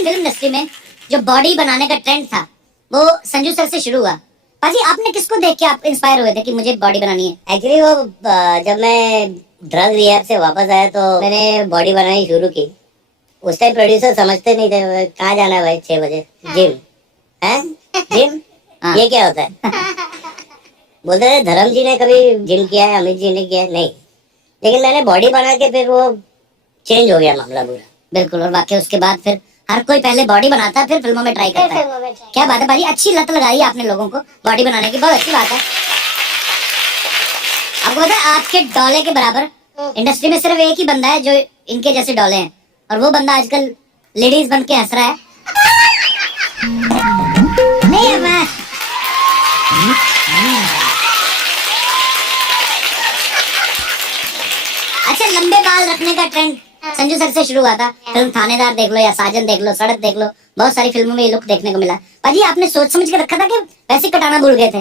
पाजी film industry में जो बॉडी बनाने का ट्रेंड था वो संजू सर से शुरू हुआ। पाजी आपने किसको देख के आप इंस्पायर हुए थे कि मुझे बॉडी बनानी है? एक्चुअली वो जब मैं ड्रग रिहैब से वापस आया तो मैंने बॉडी बनानी शुरू की। उस टाइम प्रोड्यूसर समझते नहीं थे कहाँ जाना है भाई 6 बजे जिम है जिम हाँ। ये क्या होता है बोलते थे धर्म जी ने कभी जिम किया है, अमित जी ने किया है, नहीं। लेकिन मैंने बॉडी बना के फिर वो चेंज हो गया मामला पूरा। बिल्कुल, और वाकई उसके बाद फिर हर कोई पहले बॉडी बनाता है फिर फिल्मों में ट्राई करता है। क्या बात है भाई, अच्छी लत लगाई है आपने लोगों को बॉडी बनाने की, बहुत अच्छी बात है। आपको पता है आज के डॉले के बराबर इंडस्ट्री में सिर्फ एक ही बंदा है जो इनके जैसे डॉले हैं, और वो बंदा आजकल लेडीज बन के हंस रहा है। नहीं मैं अच्छा, लंबे बाल रखने का ट्रेंड संजू सर से शुरू हुआ था। फिल्म थानेदार देख लो या साजन देख लो, सड़क देख लो, बहुत सारी फिल्मों में ये लुक देखने को मिला। पाजी आपने सोच समझ के रखा था कि वैसे कटाना भूल गए थे?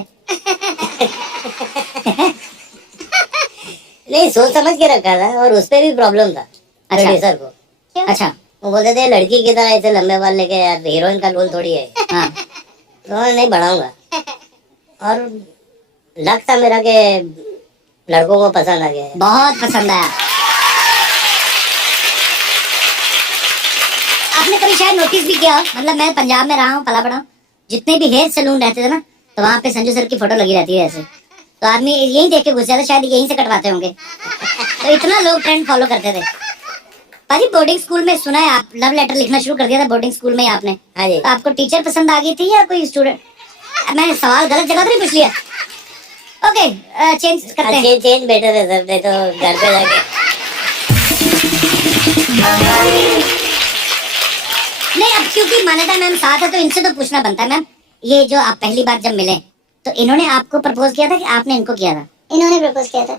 नहीं, सोच समझ के रखा था और उस पे भी प्रॉब्लम था प्रोड्यूसर को। अच्छा, वो बोलते थे लड़की की तरह ऐसे लंबे बाल लेके यार हीरोइन का रोल थोड़ी है। हाँ। तो नहीं बढ़ाऊंगा, और लग था मेरा कि लड़कों को पसंद आ गया है। बहुत पसंद आया। आपने कभी शायद नोटिस भी किया हो, मतलब मैं पंजाब में रहा हूँ, पला बड़ा हूँ, जितने भी हेयर सैलून रहते थे ना तो वहाँ पे संजू सर की फोटो लगी रहती है ऐसे, तो आदमी यही देख के घुस जाता, शायद यहीं से कटवाते होंगे। तो इतना लोग ट्रेंड फॉलो करते थे। पाजी बोर्डिंग स्कूल में सुना है आप लव लेटर लिखना शुरू कर दिया था बोर्डिंग स्कूल में ही आपने? हाँ जी। तो आपको टीचर पसंद आ गई थी या कोई स्टूडेंट? मैंने सवाल गलत जगह तो नहीं पूछ लिया? ओके, चेंज करते हैं। चेंज बेटर है सर, नहीं तो घर पे जाके। नहीं, अब क्योंकि मान्यता मैम साथ है तो इनसे तो पूछना बनता है। मैम, ये जो आप पहली बार जब मिले तो इन्होंने आपको प्रपोज किया था कि आपने इनको किया था? इन्होंने प्रपोज किया था।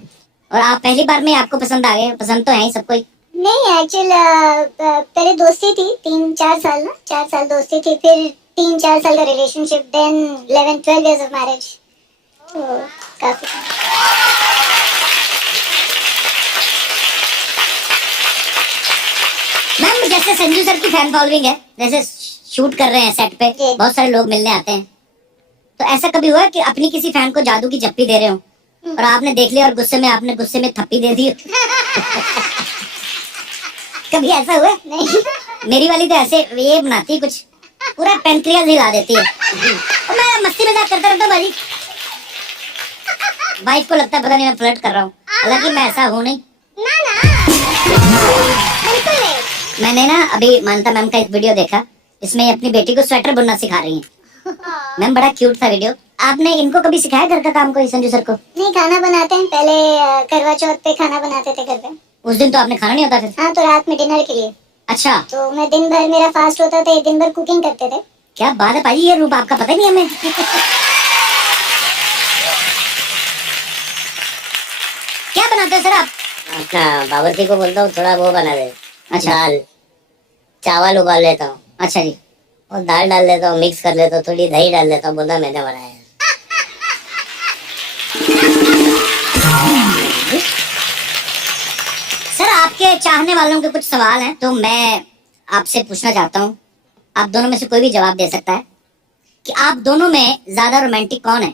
और आप पहली बार में आपको पसंद आ गए? पसंद तो है ही सबको ही। नहीं, एक्चुअल पहले दोस्ती थी 3-4 साल ना, 4 साल दोस्ती थी, फिर 3-4 साल का relationship, then 11-12 years of marriage. तो काफी मैम, जैसे संजू सर की फैन फॉलोइंग है, जैसे शूट कर रहे हैं सेट पे बहुत सारे लोग मिलने आते हैं, तो ऐसा कभी हुआ है कि अपनी किसी फैन को जादू की जप्पी दे रहे हो और आपने देख लिया और आपने गुस्से में थप्पी दे दी? कभी ऐसा हुआ? नहीं। मेरी वाली तो ऐसे ये बनाती कुछ पूरा पेनक्रियास हिला देती है। और मैं मस्ती मजाक करता रहता हूँ भाई, वाइफ को लगता है पता नहीं मैं फ्लर्ट कर रहा हूँ, हालांकि मैं ऐसा हूँ नहीं। बिल्कुल नहीं। मैंने ना अभी मानता मैम का एक वीडियो देखा, इसमें ये अपनी बेटी को स्वेटर बुनना सिखा रही हैं। मैम, बड़ा क्यूट था वीडियो। आपने इनको कभी सिखाया घर का काम कोई संजू सर को? नहीं, खाना बनाते हैं पहले, करवा चौथ पे खाना बनाते थे घर पे। उस दिन तो आपने खाना नहीं होता फिर? हाँ, तो रात में डिनर के लिए। अच्छा, तो मैं दिन भर, मेरा फास्ट होता था, दिन भर कुकिंग करते थे। क्या बात है भाई, ये रूप आपका पता ही नहीं हमें। क्या बनाते हो सर आप? अपना बावर्ची को बोलता हूँ थोड़ा वो बना दे। अच्छा। दाल चावल उबाल लेता हूँ। अच्छा जी। और दाल डाल लेता हूँ, मिक्स कर लेता हूँ, थोड़ी दही डाल लेता हूँ, बोलता मैंने बनाया। सर, आपके चाहने वालों के कुछ सवाल हैं तो मैं आपसे पूछना चाहता हूँ, आप दोनों में से कोई भी जवाब दे सकता है कि आप दोनों में ज्यादा रोमांटिक कौन है?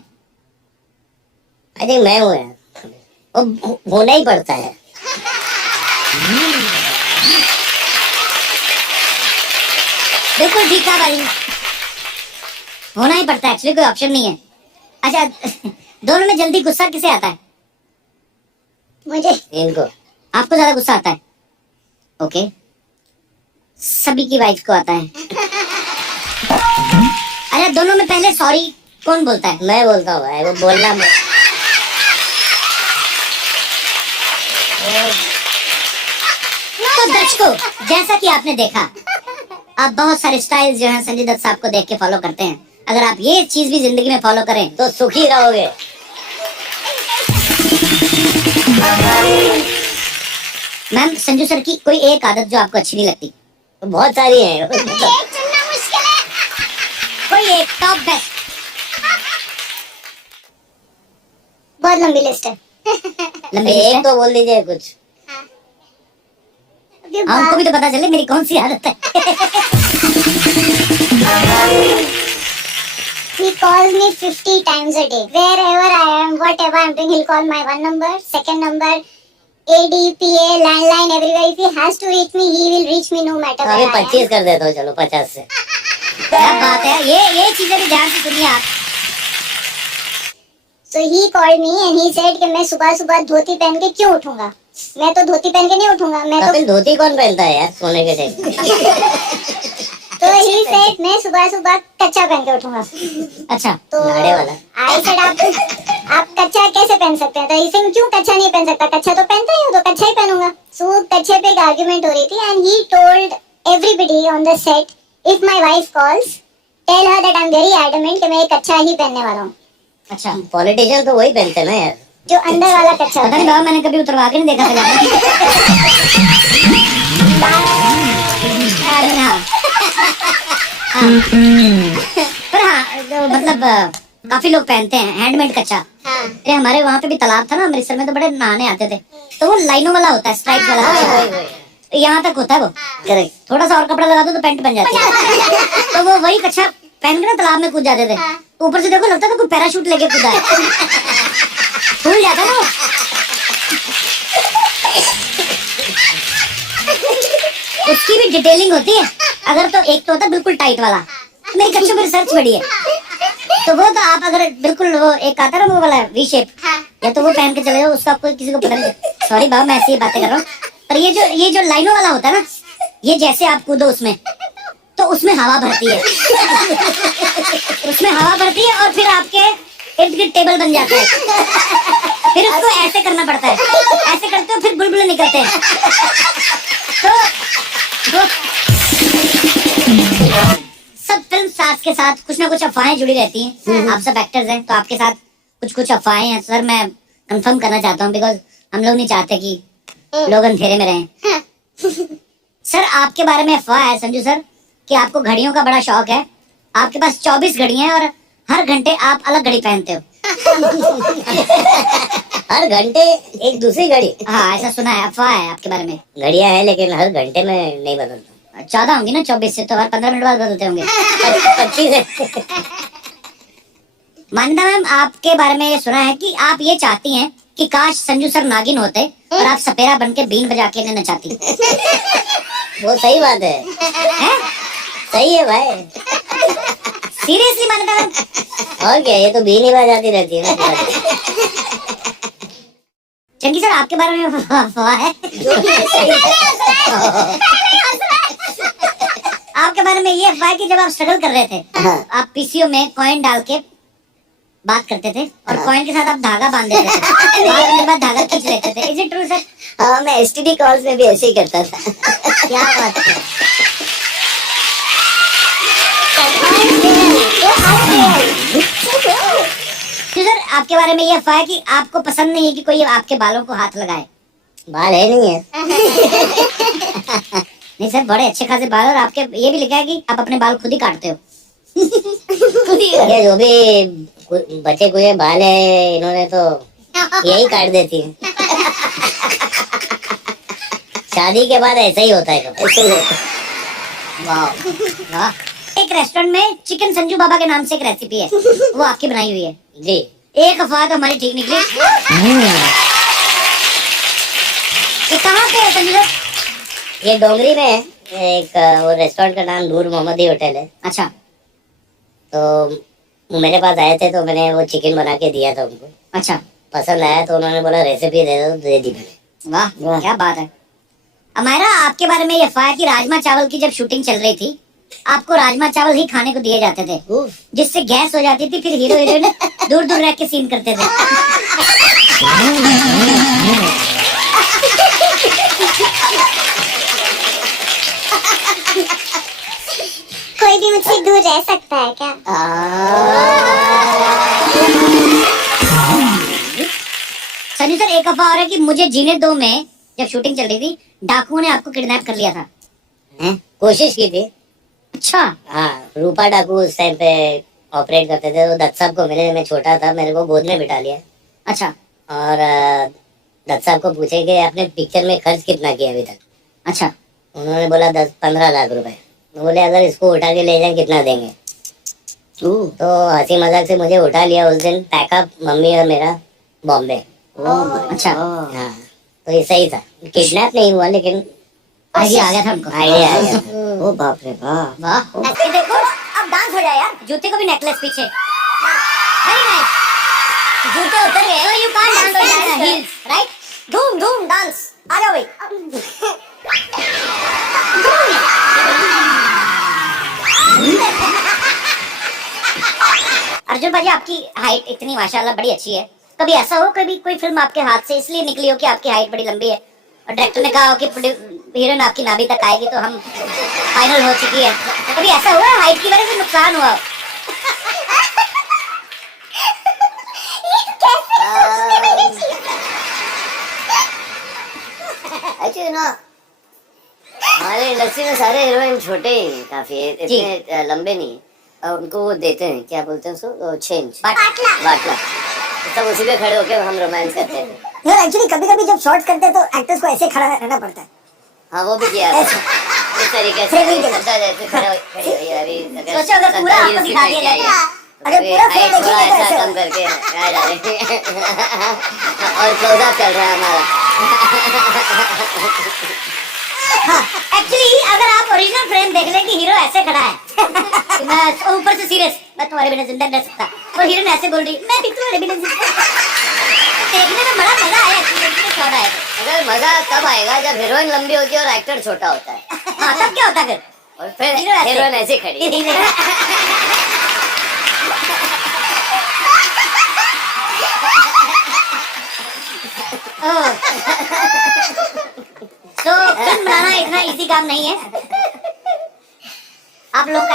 आई थिंक मैं हूँ यार, वो होना ही पड़ता है। बिल्कुल ठीक है भाई, होना ही पड़ता है, एक्चुअली कोई ऑप्शन नहीं है। अच्छा, दोनों में जल्दी गुस्सा किसे आता है? मुझे। इनको। आपको ज्यादा गुस्सा आता है? ओके, सभी की वाइफ को आता है। अरे, दोनों में पहले सॉरी कौन बोलता है? मैं बोलता हूँ भाई, वो बोलना तो दर्शकों, जैसा कि आपने देखा, आप बहुत सारे स्टाइल्स जो हैं संजय दत्त साहब को देख के फॉलो करते हैं। अगर आप ये चीज भी जिंदगी में फॉलो करें तो सुखी रहोगे। मैम, संजू सर की कोई एक आदत जो आपको अच्छी नहीं लगती? तो बहुत सारी हैं। एक चुनना मुश्किल है। कोई एक टॉप बेस्ट? बहुत लंबी लिस्ट है। लंबी लिस्ट है? एक तो बोल दीजिए कुछ। अभी हमको भी तो पता चले मेरी कौन सी आदत है। calls me 50 times a day. Wherever I am, whatever I'm doing, he'll call my one number, second number, ADPA, landline, everywhere. If he has to reach me, he will reach me no matter अभी where I am. 25 कर देता हूँ, चलो 50 से। क्या बात है, ये चीजें भी ध्यान से सुनिए आप। So he called me and he said कि मैं सुबह सुबह धोती पहन के क्यों उठूंगा? मैं तो धोती पहन के नहीं उठूंगा, मैं तो कपिल धोती कौन पहनता है यार सोने के टाइम? तो he said मैं सुबह सुबह कच्चा पहन के उठूंगा। अच्छा, तो नाड़े वाला। I said आप कच्चा कैसे पहन सकते हैं? तो he said क्यों कच्चा नहीं पहन सकता? कच्चा तो पहनता ही हूँ, तो कच्चा ही पहनूंगा। So कच्चे पे एक आर्गुमेंट हो रही थी and he told everybody on the set, if my wife calls, tell her that I'm very adamant कि मैं ये कच्चा ही पहनने वाला हूँ। अच्छा, पॉलिटिशियन तो वही पहनते हैं ना यार। जो अंदर वाला कच्चा पता होता नहीं है। बाबा, मैंने कभी उतरवा के नहीं देखा था जाके। अरे हाँ। हाँ। पर हाँ, जो मतलब काफी लोग पहनते हैं हैंडमेड कच्चा। हाँ। अरे हमारे वहाँ पे भी तालाब था ना अमृतसर में, तो बड़े नहाने आते थे, तो वो लाइनों वाला होता है, स्ट्राइप वाला। यहाँ तक होता है वो। करेक्ट। थोड़ा सा और कपड़ा लगा दो तो पैंट बन जाती है। तो वो वही कच्चा पहन के ना तालाब में कूद जाते थे। ऊपर से देखो लगता था कोई पैराशूट लेके कूदा है। भूल जाता ना वो। उसकी भी डिटेलिंग होती है। अगर तो एक तो होता है बिल्कुल टाइट वाला, मेरी कच्चों में रिसर्च बड़ी है, तो वो तो आप अगर बिल्कुल वो एक आता है ना वो वाला वी शेप, या तो वो पहन के चले जाओ, उसका कोई किसी को पता नहीं। सॉरी बाबा, मैं ऐसी ही बातें कर रहा हूँ। पर ये जो लाइनों वाला होता है ना, ये जैसे आप कूदो उसमें, तो उसमें हवा भरती है। उसमें हवा भरती है और फिर आपके इर्द गिर्द टेबल बन जाता है। फिर उसको ऐसे करना पड़ता है, ऐसे करते हो फिर बुलबुले निकलते हैं। तो सब फिल्म स्टार्स के साथ कुछ ना कुछ अफवाहें जुड़ी रहती हैं। आप सब एक्टर्स हैं, तो आपके साथ कुछ कुछ अफवाहें हैं। सर मैं कंफर्म करना चाहता हूँ, बिकॉज हम लोग नहीं चाहते कि लोग अंधेरे में रहें। सर आपके बारे में अफवाह है संजू सर कि आपको घड़ियों का बड़ा शौक है। आपके पास 24 घड़ियां हैं और हर घंटे आप अलग घड़ी पहनते हो। हर घंटे एक दूसरी घड़ी? हाँ, ऐसा सुना है, अफवाह है आपके बारे में। घड़ियां हैं लेकिन हर घंटे में नहीं बदलता। 14 होंगी ना, 24 से तो हर 15 मिनट बाद बदलते होंगे। 25 है। मान्यता मैम, आपके बारे में ये सुना है कि आप ये चाहती हैं कि काश संजू सर नागिन होते और आप सपेरा बन के बीन बजा के इन्हें नचाती। वो सही बात है। हैं? सही है भाई। सीरियसली मान्यता मैम? और क्या, ये तो बीन ही बजाती रहती है ना। चंकी सर आपके बारे में अफवाह है। आपके बारे में ये अफवाह है कि जब आप स्ट्रगल कर रहे थे, आप पीसीओ में कॉइन डाल के बात करते थे और कॉइन के साथ आप धागा बांध देते थे, बात करने के बाद धागा खींच लेते थे। Is it true sir? हाँ, मैं एसटीडी कॉल्स में भी ऐसे ही करता था। क्या बात है। तो सर आपके बारे में ये अफवाह है कि आपको पसंद नहीं है कि कोई आपके बालों को हाथ लगाए। बाल है नहीं है। नहीं सर, बड़े अच्छे खासे बाल, और आपके ये भी लिखा है कि आप अपने बाल खुद ही काटते हो। खुद ही। ये जो भी बचे कुचे बाल है, इन्होंने तो यही काट देती है। शादी के बाद ऐसा ही होता है। वाह वाह। एक रेस्टोरेंट में चिकन संजू बाबा के नाम से एक रेसिपी है, वो आपकी बनाई हुई है। जी। एक अफवाह तो हमारी ठीक निकली। ये कहाँ पे है संजू सर? ये डोंगरी में है। एक वो रेस्टोरेंट का नाम नूर मोहम्मदी होटल है। अच्छा। तो वो मेरे पास आए थे, तो मैंने वो चिकन बना के दिया था उनको। अच्छा, पसंद आया तो उन्होंने बोला रेसिपी दे दो, दे दी मैंने। वाह क्या बात है। अमायरा, आपके बारे में ये अफवाह है कि राजमा चावल की जब शूटिंग चल रही थी, आपको राजमा चावल ही खाने को दिए जाते थे, जिससे गैस हो जाती थी, फिर हीरो हीरोइन दूर दूर रह के सीन करते थे। कोई भी मुझसे दूर रह सकता है क्या? सनी सर, एक अफवाह और है कि मुझे जीने दो में जब शूटिंग चल रही थी, डाकुओं ने आपको किडनैप कर लिया था। कोशिश की थी। अच्छा। हाँ, रूपा डाकू उस टाइम पे ऑपरेट करते थे। वो दत्त साहब को मिले, मैं छोटा था, मेरे को गोद में बिठा लिया। अच्छा। और दत्त साहब को पूछे कि आपने पिक्चर में खर्च कितना किया अभी तक। अच्छा। उन्होंने बोला 10-15 लाख रुपए। बोले अगर इसको उठा के ले जाए कितना देंगे? तो हंसी मजाक से मुझे उठा लिया उस दिन, पैकअप मम्मी और मेरा बॉम्बे। अच्छा, हाँ, तो ये सही था, किडनैप नहीं हुआ लेकिन आइडिया आ गया था उनको। आइडिया आ गया था। ओ बाप रे बाप। वाह, ऐसे देखो, अब डांस हो जाए यार, जूते को भी नेकलेस पीछे। वेरी नाइस, जूते उतर गए, you can't dance with heels, right? धूम धूम डांस, आ जाओ भाई। अर्जुन भाजी, आपकी हाइट इतनी माशाल्लाह बड़ी अच्छी है, कभी ऐसा हो कभी कोई फिल्म आपके हाथ से इसलिए निकली हो कि आपकी हाइट बड़ी लंबी है और डायरेक्टर ने कहा हो कि हीरोइन आपकी नाभि तक आएगी तो हम फाइनल हो चुकी है, कभी ऐसा हुआ है हाइट की वजह से नुकसान हुआ? एक्चुअली ना, हमारे इंडस्ट्री में सारे हीरोइन छोटे ही हैं, काफी इतने लंबे नहीं, और उनको वो देते हैं, क्या बोलते हैं उसको, चेंज, बाटला। सब उसी पे खड़े होकर हम रोमांस करते हैं। यार एक्चुअली कभी कभी जब शॉट्स करते हैं तो एक्टर्स को ऐसे खड़ा रहना पड़ता है। हाँ, वो भी किया है। इस तरीके से सदा जैसे खड़े हुई अभी, सोचो अगर पूरा आपको दिखा दिया जाए, अगर पूरा फ्रेम देखिए थोड़ा तो ऐसा ऐसे कम करके आ जा रहे हैं। और क्लोजअप चल रहा है हमारा। एक्चुअली अगर आप ओरिजिनल फ्रेम देख लें कि हीरो ऐसे खड़ा है कि मैं ऊपर से सीरियस, मैं तुम्हारे बिना जिंदा नहीं रह सकता, और हीरोइन ऐसे बोल रही मैं भी तुम्हारे बिना जिंदा, देखने में बड़ा मजा आया, शॉट आया। अगर मजा तब आएगा जब हीरोइन लंबी होती है और एक्टर छोटा होता है, हाँ, तब क्या होता फिर? और फिर हीरो ऐसे। हीरोइन ऐसे खड़ी है। तो फिल्म बनाना इतना इजी काम नहीं है, आप लोग का